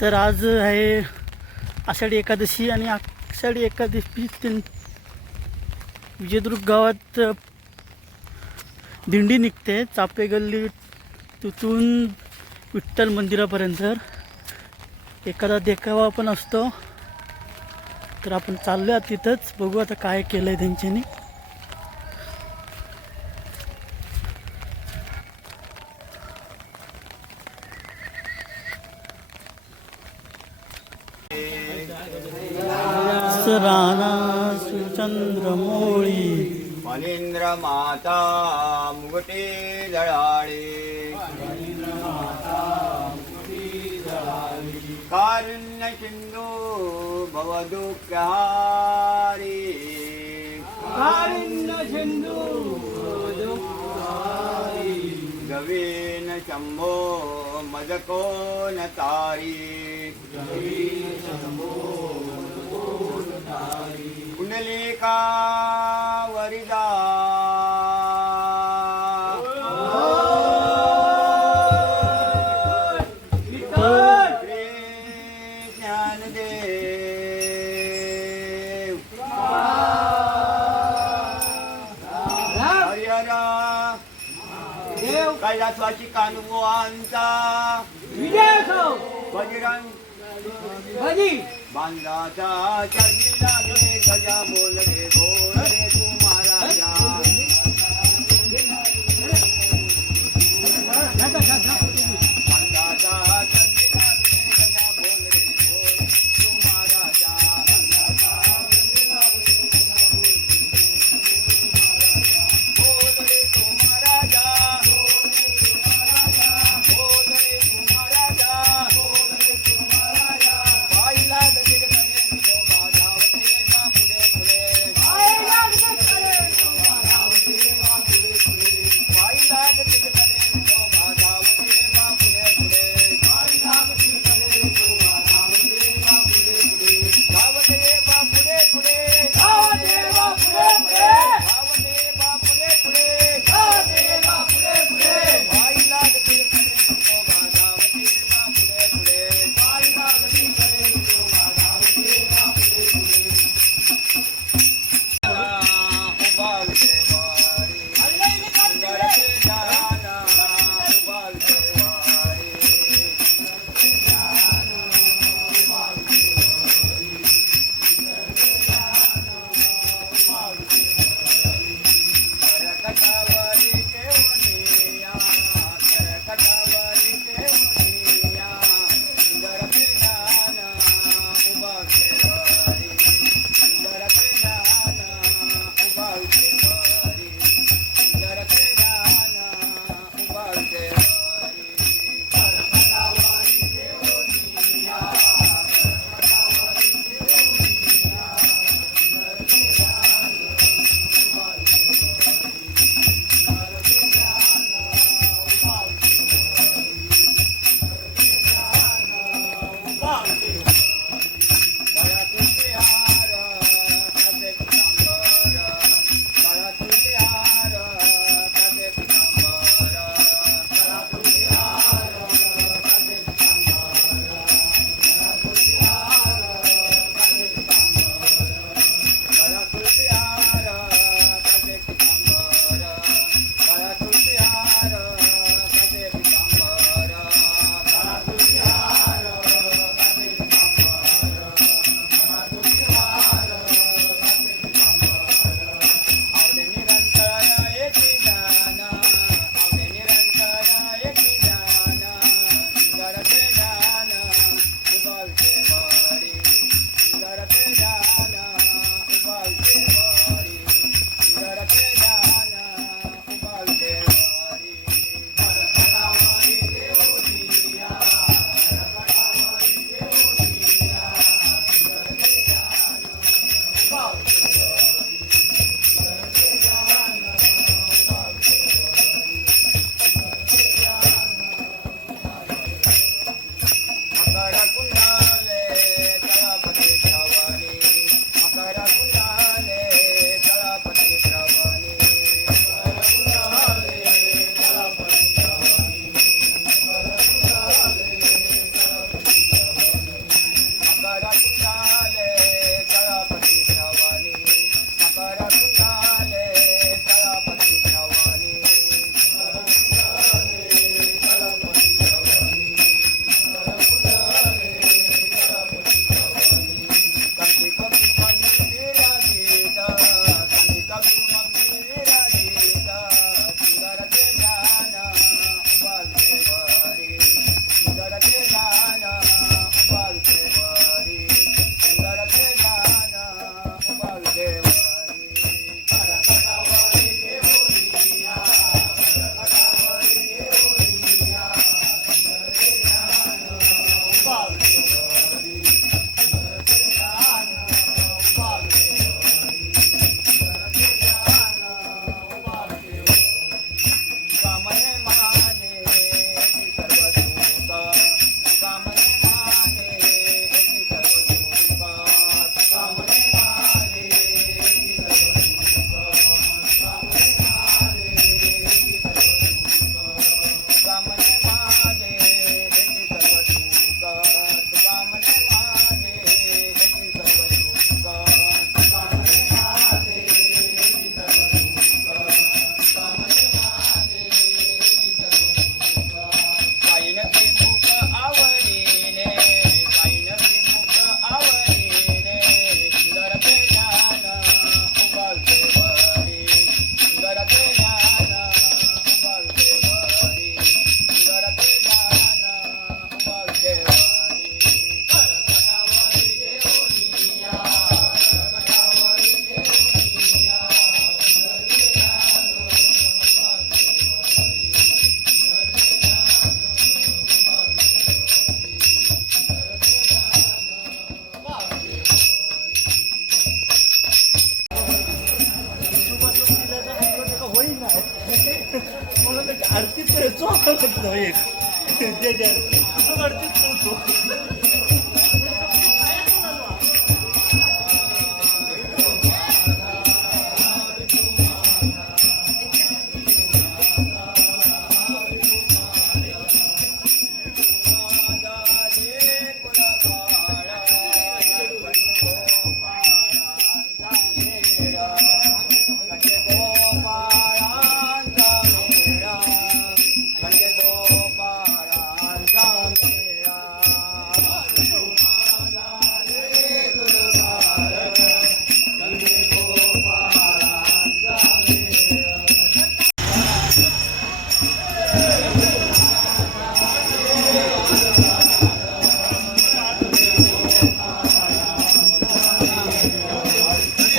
तर आज आहे आषाढी एकादशी आणि आषाढी एकादशी तीन विजयदुर्ग गावात दिंडी निघते. चापे गल्ली तिथून विठ्ठल मंदिरापर्यंत. एखादा देखावा पण असतो. तर आपण चाललो आहे तिथंच. बघू आता काय केलं आहे त्यांच्यानी. माता मुगटे जळाळे। कारुण्य सिंधू भवदुःखहारी कारुण्य सिंधू गवेन शंभो मदकोन तारी। कुंडलिका वरिदा। कैलासवाची कानुवांचा बजरंग बांधाचा चरणी लागले गजा बोल रे बोल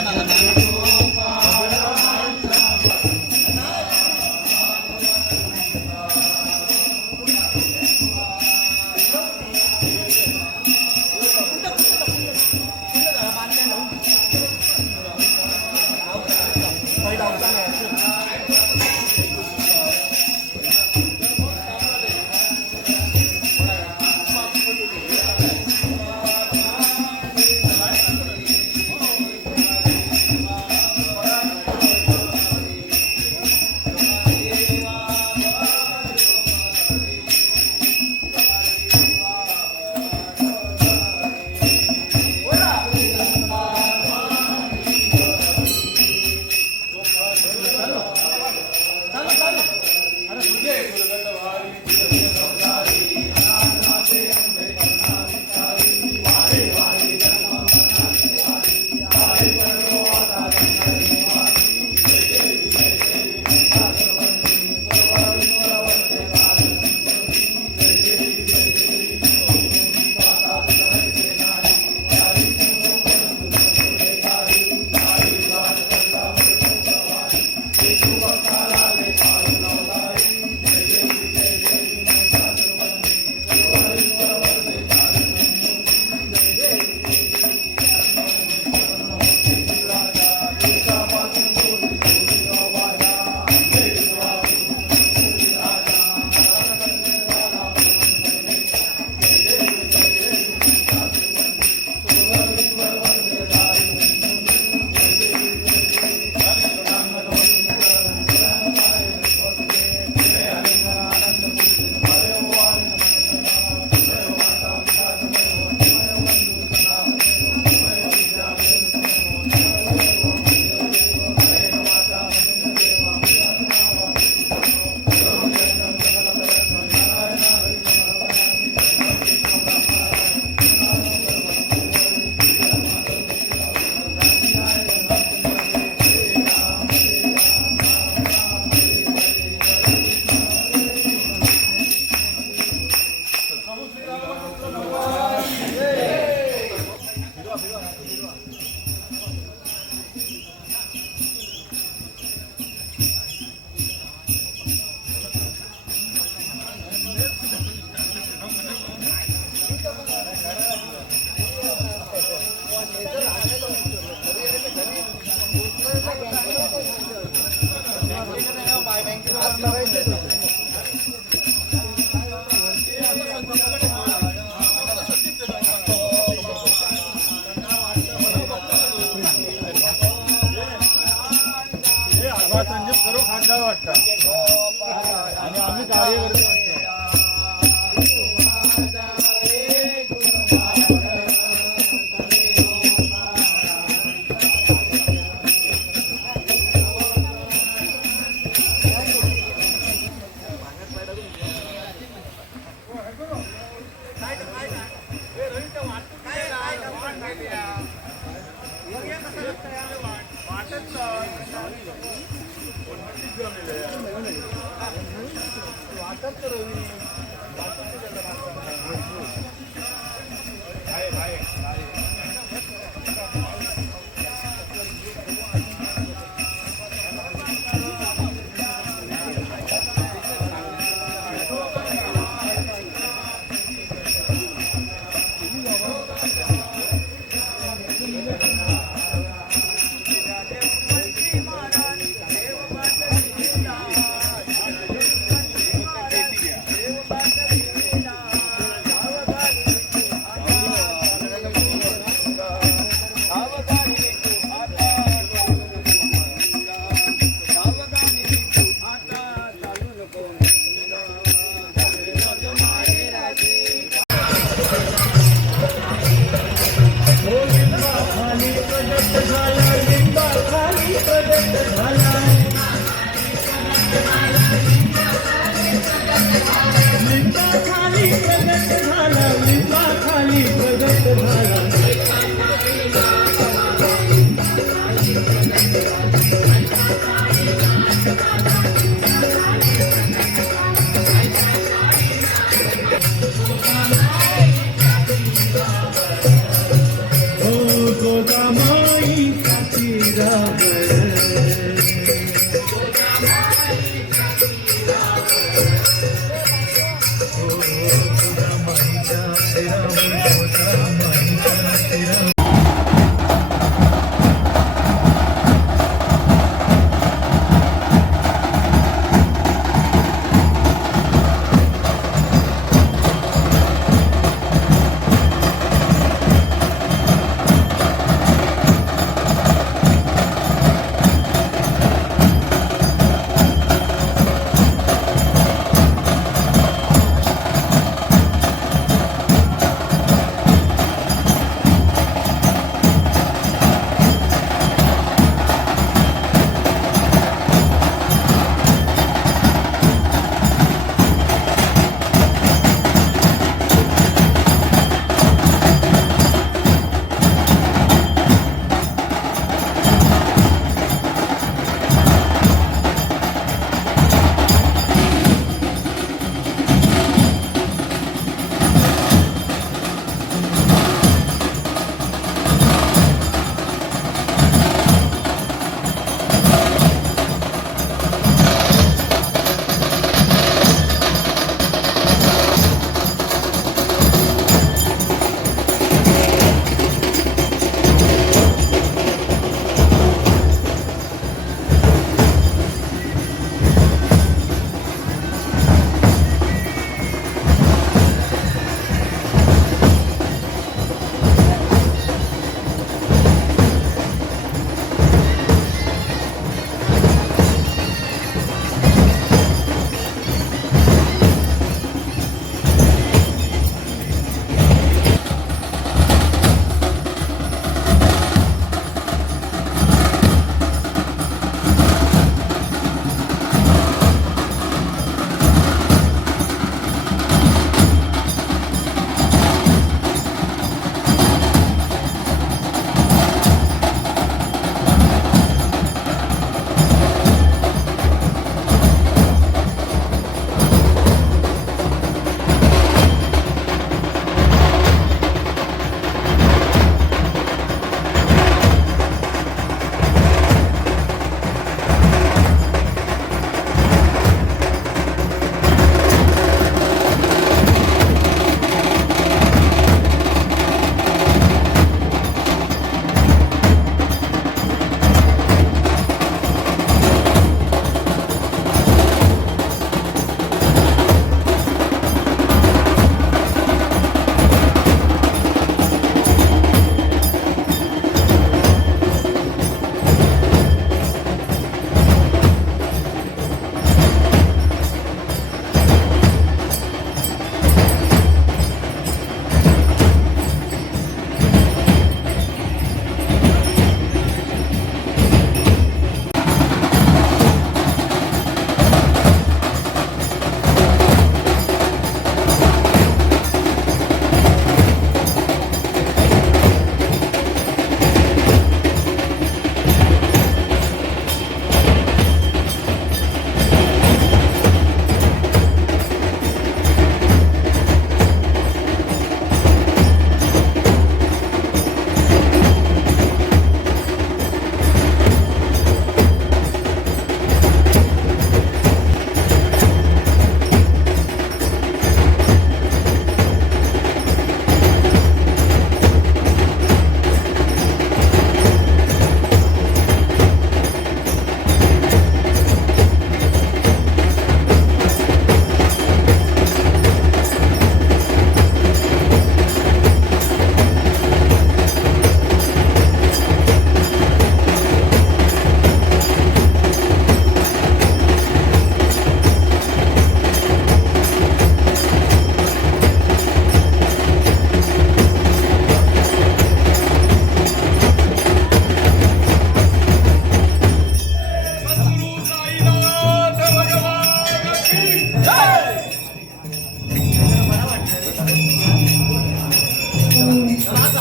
Ana. ચાલો ચાલો ચાલો અરે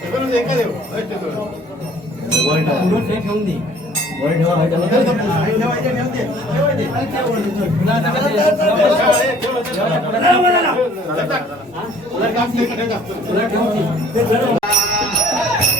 या विठोबाचे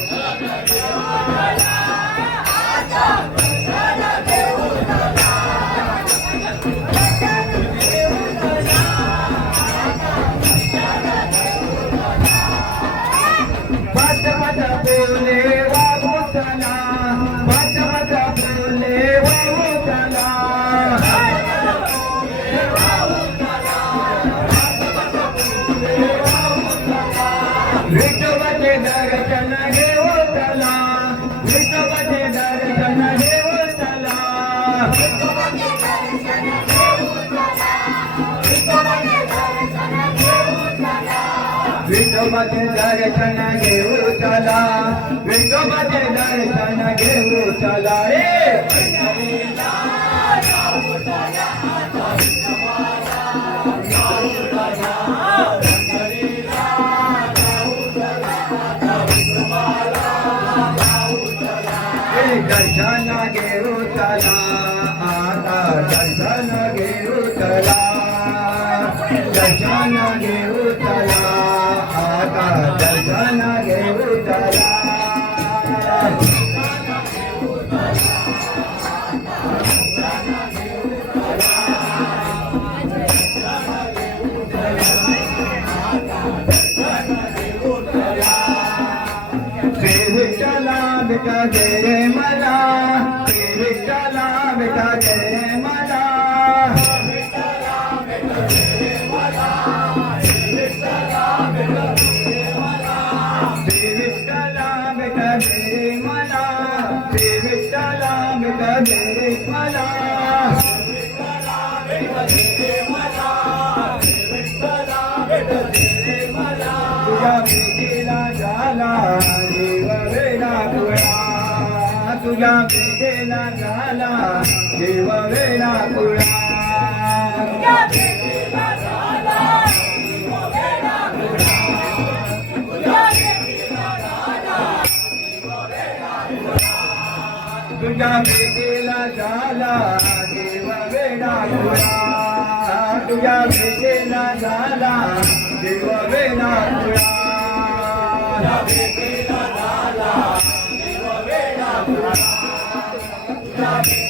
दर्शन घेऊ चला. विठोबाचे दर्शन घेऊ चला. रे दर्शन घेऊ चला. आता दर्शन घेऊ चला. दर्शन बेटा जय मला. श्री विठ्ठला बेटा जय मला श्री विठ्ठला बेटा तुझ्या भेटीला झाला. देव वेडा कुळा तुझ्या भेटीला झाला. देव वेडा कुळा तुझ्या भेटीला झाला. देव वेडा कुळा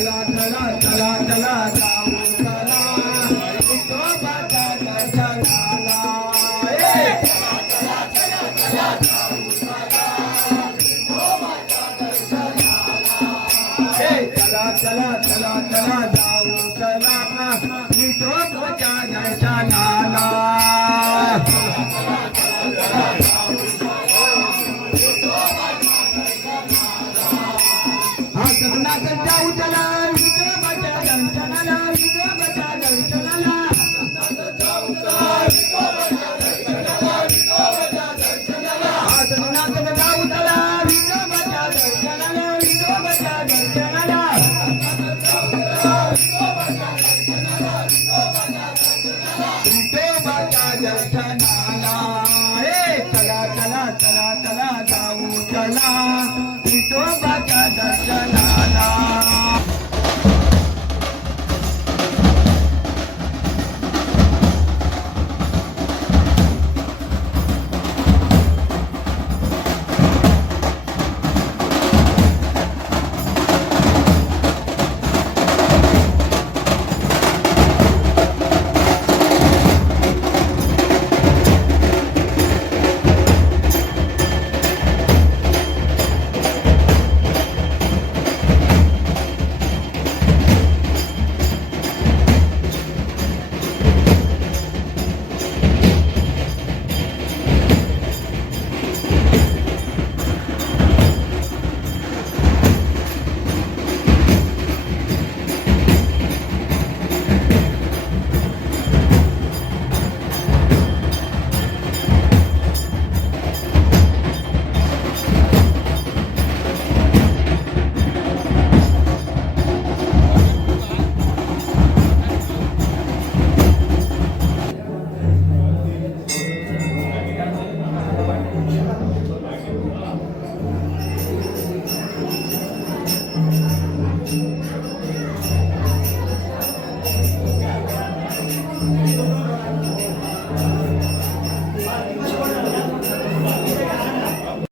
चला चला चला चला Então